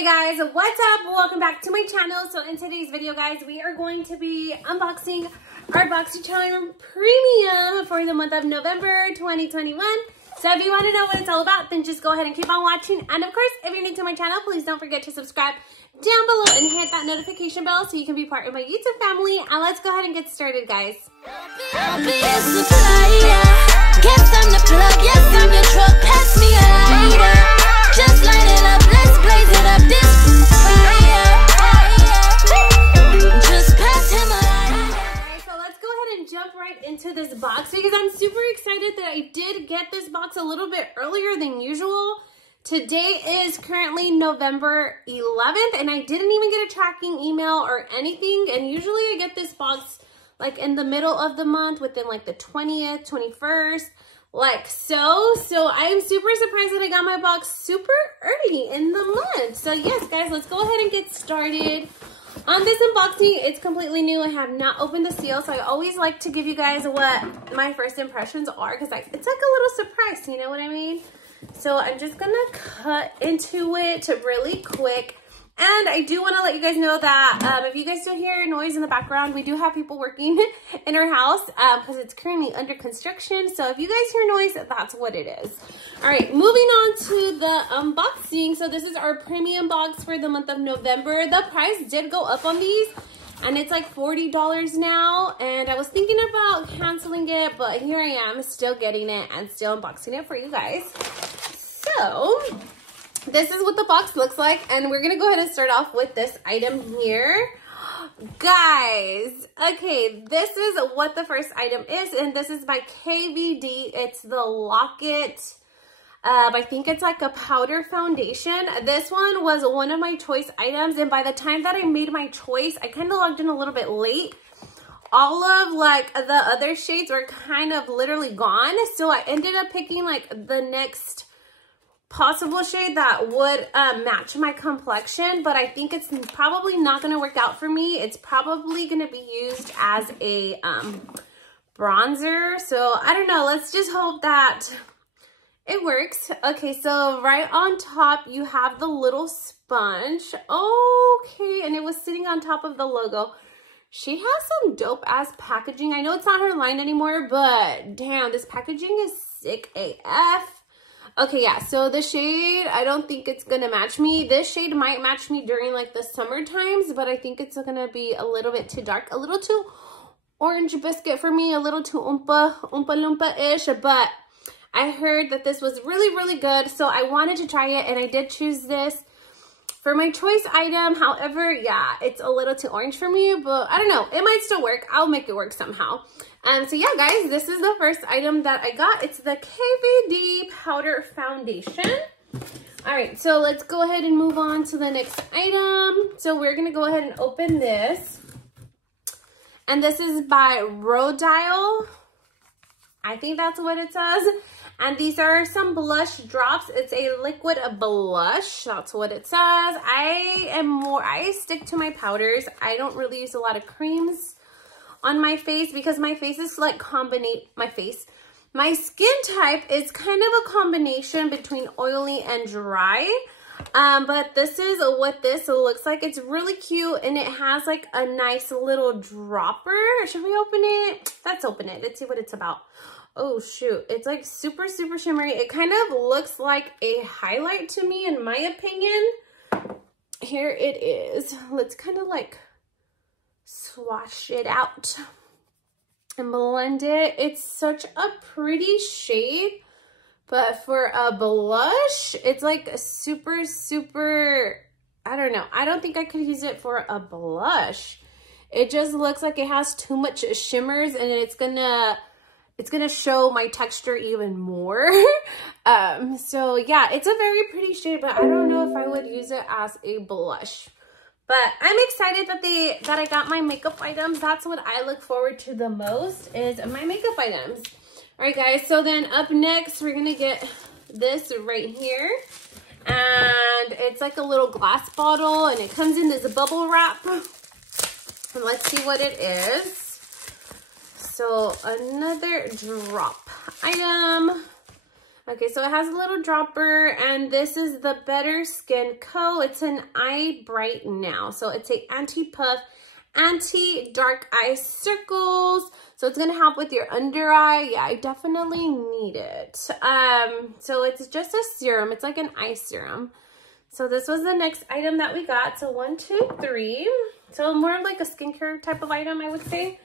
Hey guys, what's up? Welcome back to my channel. So in today's video, guys, we are going to be unboxing our Boxycharm Premium for the month of November 2021. So if you want to know what it's all about, then just go ahead and keep on watching. And of course, if you're new to my channel, please don't forget to subscribe down below and hit that notification bell so you can be part of my YouTube family. And let's go ahead and get started, guys. I'll be a supplier. Guess I'm the plug, yes I'm your truck. Pass me a lighter. Just light it up, let's blaze it up. This fire. Just pass him a lighter. Alright, so let's go ahead and jump right into this box because I'm super excited that I did get this box a little bit earlier than usual. Today is currently November 11th and I didn't even get a tracking email or anything, and usually I get this box like in the middle of the month, within like the 20th, 21st, like so. So I'm super surprised that I got my box super early in the month. So yes, guys, let's go ahead and get started on this unboxing. It's completely new. I have not opened the seal, so I always like to give you guys what my first impressions are because it's like a little surprise, you know what I mean? So I'm just gonna cut into it really quick. And I do want to let you guys know that if you guys don't hear noise in the background, we do have people working in our house because it's currently under construction. So if you guys hear noise, that's what it is. All right, moving on to the unboxing. So this is our premium box for the month of November. The price did go up on these, and it's like $40 now. And I was thinking about canceling it, but here I am still getting it and still unboxing it for you guys. So this is what the box looks like, and we're gonna go ahead and start off with this item here. Guys, okay, this is what the first item is, and this is by KVD. It's the Locket, I think it's like a powder foundation. This one was one of my choice items, and by the time that I made my choice, I kind of logged in a little bit late. All of like the other shades were kind of literally gone, so I ended up picking like the next possible shade that would match my complexion, but I think it's probably not going to work out for me. It's probably going to be used as a bronzer, so I don't know. Let's just hope that it works. Okay, so right on top you have the little sponge. Okay, and it was sitting on top of the logo. She has some dope ass packaging. I know it's not her line anymore, but damn, this packaging is sick AF. Okay, yeah, so the shade, I don't think it's gonna match me. This shade might match me during like the summer times, but I think it's gonna be a little bit too dark, a little too orange biscuit for me, a little too oompa loompa-ish, but I heard that this was really, really good, so I wanted to try it, and I did choose this for my choice item. However, yeah, it's a little too orange for me, but I don't know. It might still work. I'll make it work somehow. So yeah, guys, this is the first item that I got. It's the KVD Powder Foundation. All right, so let's go ahead and move on to the next item. So we're going to go ahead and open this. And this is by Rodial. I think that's what it says. And these are some blush drops. It's a liquid blush. That's what it says. I stick to my powders. I don't really use a lot of creams on my face because my face is like my skin type is kind of a combination between oily and dry. But this is what this looks like. It's really cute, and it has like a nice little dropper. Should we open it? Let's open it. Let's see what it's about. Oh shoot, it's like super, super shimmery. It kind of looks like a highlight to me, in my opinion. Here it is. Let's kind of like swatch it out and blend it. It's such a pretty shade, but for a blush, it's like super, super, I don't know. I don't think I could use it for a blush. It just looks like it has too much shimmers, and it's gonna show my texture even more. So yeah, it's a very pretty shade, but I don't know if I would use it as a blush. But I'm excited that I got my makeup items. That's what I look forward to the most, is my makeup items. All right, guys, so then up next, we're gonna get this right here. And it's like a little glass bottle, and it comes in this bubble wrap. And let's see what it is. So another drop item. Okay, so it has a little dropper, and this is the Better Skin Co. It's an Eye Bright Now. So it's a anti-puff, anti-dark eye circles. So it's gonna help with your under eye. Yeah, I definitely need it. So it's just a serum. It's like an eye serum. So this was the next item that we got. So 1, 2, 3. So more of like a skincare type of item, I would say.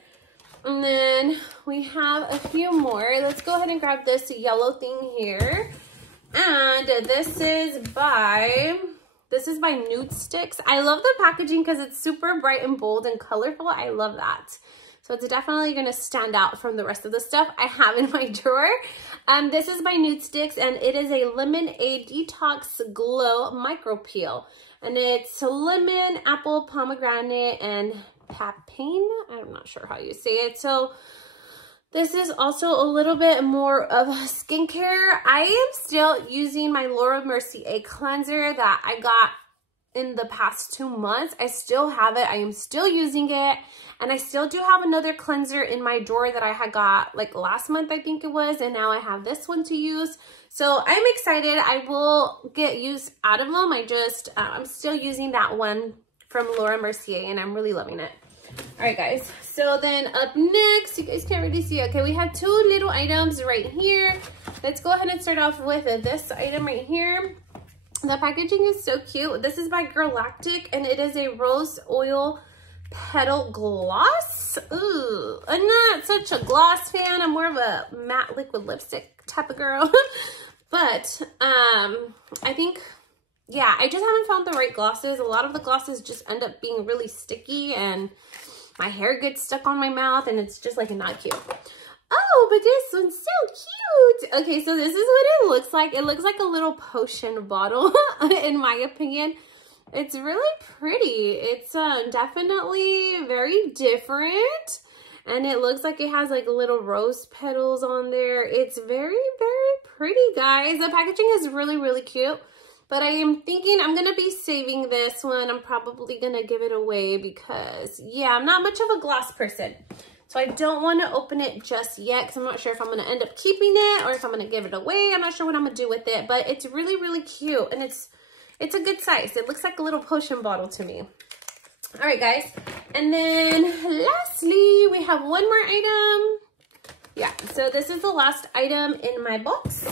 And then we have a few more. Let's go ahead and grab this yellow thing here. And this is by Nude Sticks. I love the packaging because it's super bright and bold and colorful. I love that. So it's definitely going to stand out from the rest of the stuff I have in my drawer. This is by Nude Sticks, and it is a Lemonade Detox Glow Micro Peel. And it's lemon, apple, pomegranate, and papain. I'm not sure how you say it. So this is also a little bit more of skincare. I am still using my Laura Mercier cleanser that I got in the past 2 months. I still have it. I am still using it. And I still do have another cleanser in my drawer that I had got like last month, I think it was. And now I have this one to use. So I'm excited. I will get use out of them. I'm still using that one from Laura Mercier, and I'm really loving it. All right, guys. So then up next, you guys can't really see. Okay, we have 2 little items right here. Let's go ahead and start off with this item right here. The packaging is so cute. This is by Galactic, and it is a rose oil petal gloss. Ooh, I'm not such a gloss fan. I'm more of a matte liquid lipstick type of girl. But I think, yeah, I just haven't found the right glosses. A lot of the glosses just end up being really sticky, and my hair gets stuck on my mouth, and it's just like not cute. Oh, but this one's so cute. Okay, so this is what it looks like. It looks like a little potion bottle, in my opinion. It's really pretty. It's definitely very different. And it looks like it has like little rose petals on there. It's very, very pretty, guys. The packaging is really, really cute. But I am thinking I'm going to be saving this one. I'm probably going to give it away because, yeah, I'm not much of a gloss person. So I don't want to open it just yet because I'm not sure if I'm going to end up keeping it or if I'm going to give it away. I'm not sure what I'm going to do with it. But it's really, really cute. And it's a good size. It looks like a little potion bottle to me. All right, guys. And then lastly, we have one more item. Yeah, so this is the last item in my box.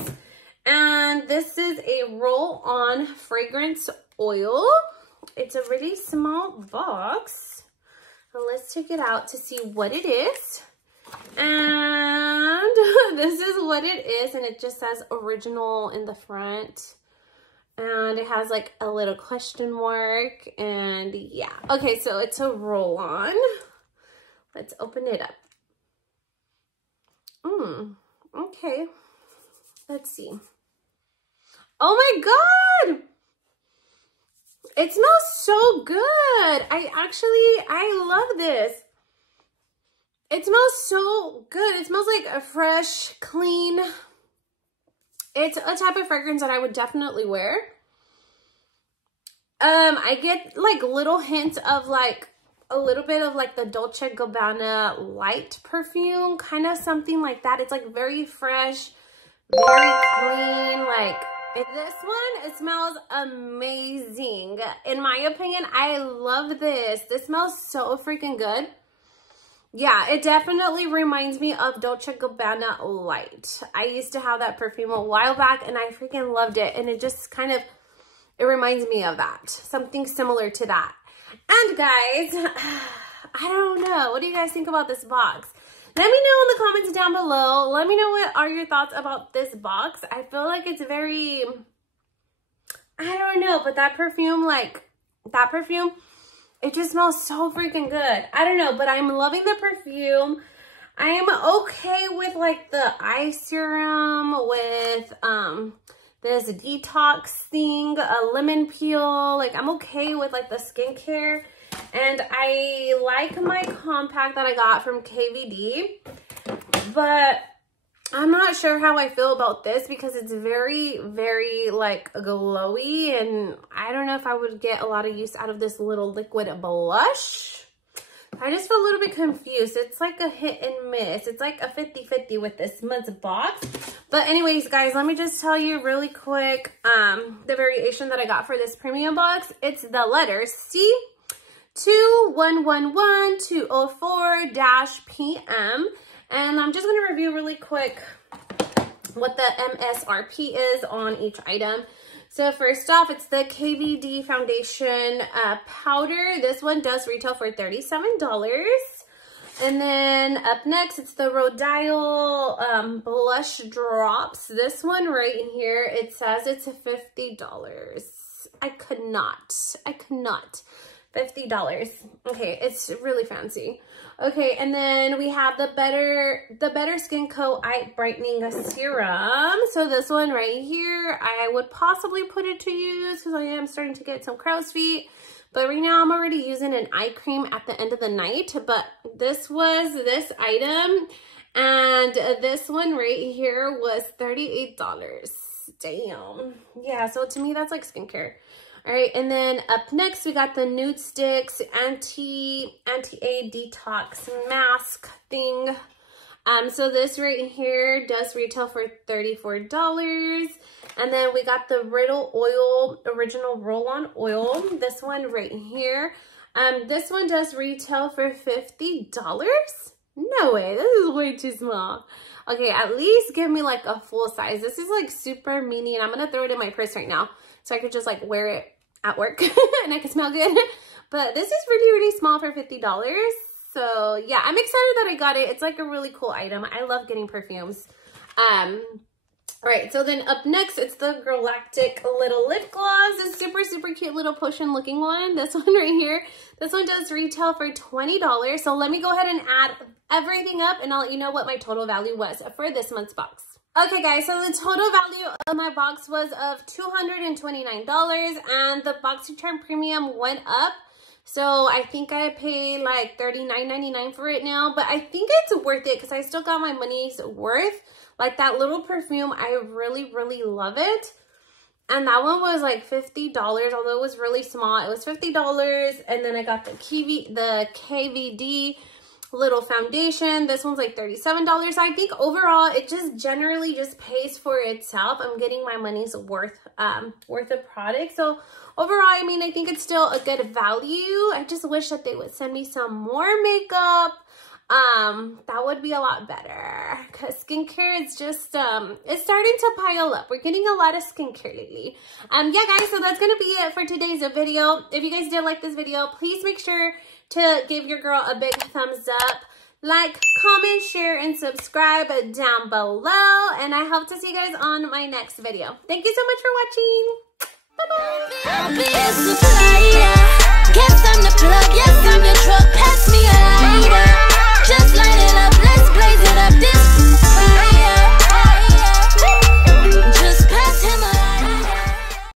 And this is a roll-on fragrance oil. It's a really small box. So let's take it out to see what it is. And this is what it is. And it just says original in the front. And it has like a little question mark. And yeah. Okay, so it's a roll-on. Let's open it up. Okay. Let's see. Oh my God! It smells so good. I love this. It smells so good. It smells like a fresh, clean. It's a type of fragrance that I would definitely wear. I get like little hints of like a little bit of like the Dolce & Gabbana light perfume, kind of something like that. It's like very fresh, very clean. Like this one, it smells amazing. In my opinion, I love this. This smells so freaking good. Yeah, it definitely reminds me of Dolce & Gabbana Light. I used to have that perfume a while back and I freaking loved it. And it just kind of, it reminds me of that. Something similar to that. And guys, I don't know. What do you guys think about this box? Let me know in the comments down below. Let me know what are your thoughts about this box. I feel like it's very, I don't know, but that perfume, it just smells so freaking good. I don't know, but I'm loving the perfume. I am okay with like the eye serum with this detox thing, a lemon peel. Like I'm okay with like the skincare. And I like my compact that I got from KVD. But I'm not sure how I feel about this because it's very, very like glowy, and I don't know if I would get a lot of use out of this little liquid blush. I just feel a little bit confused. It's like a hit and miss. It's like a 50-50 with this month's box. But anyways, guys, let me just tell you really quick the variation that I got for this premium box. It's the letters C 2111204-PM. And I'm just going to review really quick what the MSRP is on each item. So first off, it's the KVD foundation powder. This one does retail for $37. And then up next, it's the Rodial blush drops. This one right here, it says it's $50. I could not. $50. Okay, it's really fancy. Okay, and then we have the Better Skin Co. Eye Brightening Serum. So this one right here, I would possibly put it to use because I am starting to get some crow's feet. But right now I'm already using an eye cream at the end of the night. But this was this item, and this one right here was $38. Damn. Yeah, so to me that's like skincare. All right, and then up next we got the Nude Sticks anti-A detox mask thing. So this right here does retail for $34. And then we got the Riddle Oil Original Roll-On Oil. This one right here. This one does retail for $50. No way, this is way too small. Okay, at least give me like a full size. This is like super mini, and I'm gonna throw it in my purse right now so I could just like wear it at work and I can smell good. But this is really small for $50. So yeah, I'm excited that I got it. It's like a really cool item. I love getting perfumes. All right, so then up next, it's the Galactic little lip gloss. This super cute little potion looking one. This one right here. This one does retail for $20. So let me go ahead and add everything up and I'll let you know what my total value was for this month's box. Okay guys, so the total value of my box was of $229, and the Boxycharm Premium went up. So I think I paid like $39.99 for it now, but I think it's worth it because I still got my money's worth. Like that little perfume, I really love it. And that one was like $50, although it was really small. It was $50, and then I got the KVD little foundation. This one's like $37. I think overall it just generally just pays for itself. I'm getting my money's worth of product. So overall, I mean, I think it's still a good value. I just wish that they would send me some more makeup. That would be a lot better because skincare is just it's starting to pile up. We're getting a lot of skincare lately. Yeah guys, so that's gonna be it for today's video. If you guys did like this video, please make sure to give your girl a big thumbs up, like, comment, share, and subscribe down below, and I hope to see you guys on my next video. Thank you so much for watching. Bye bye.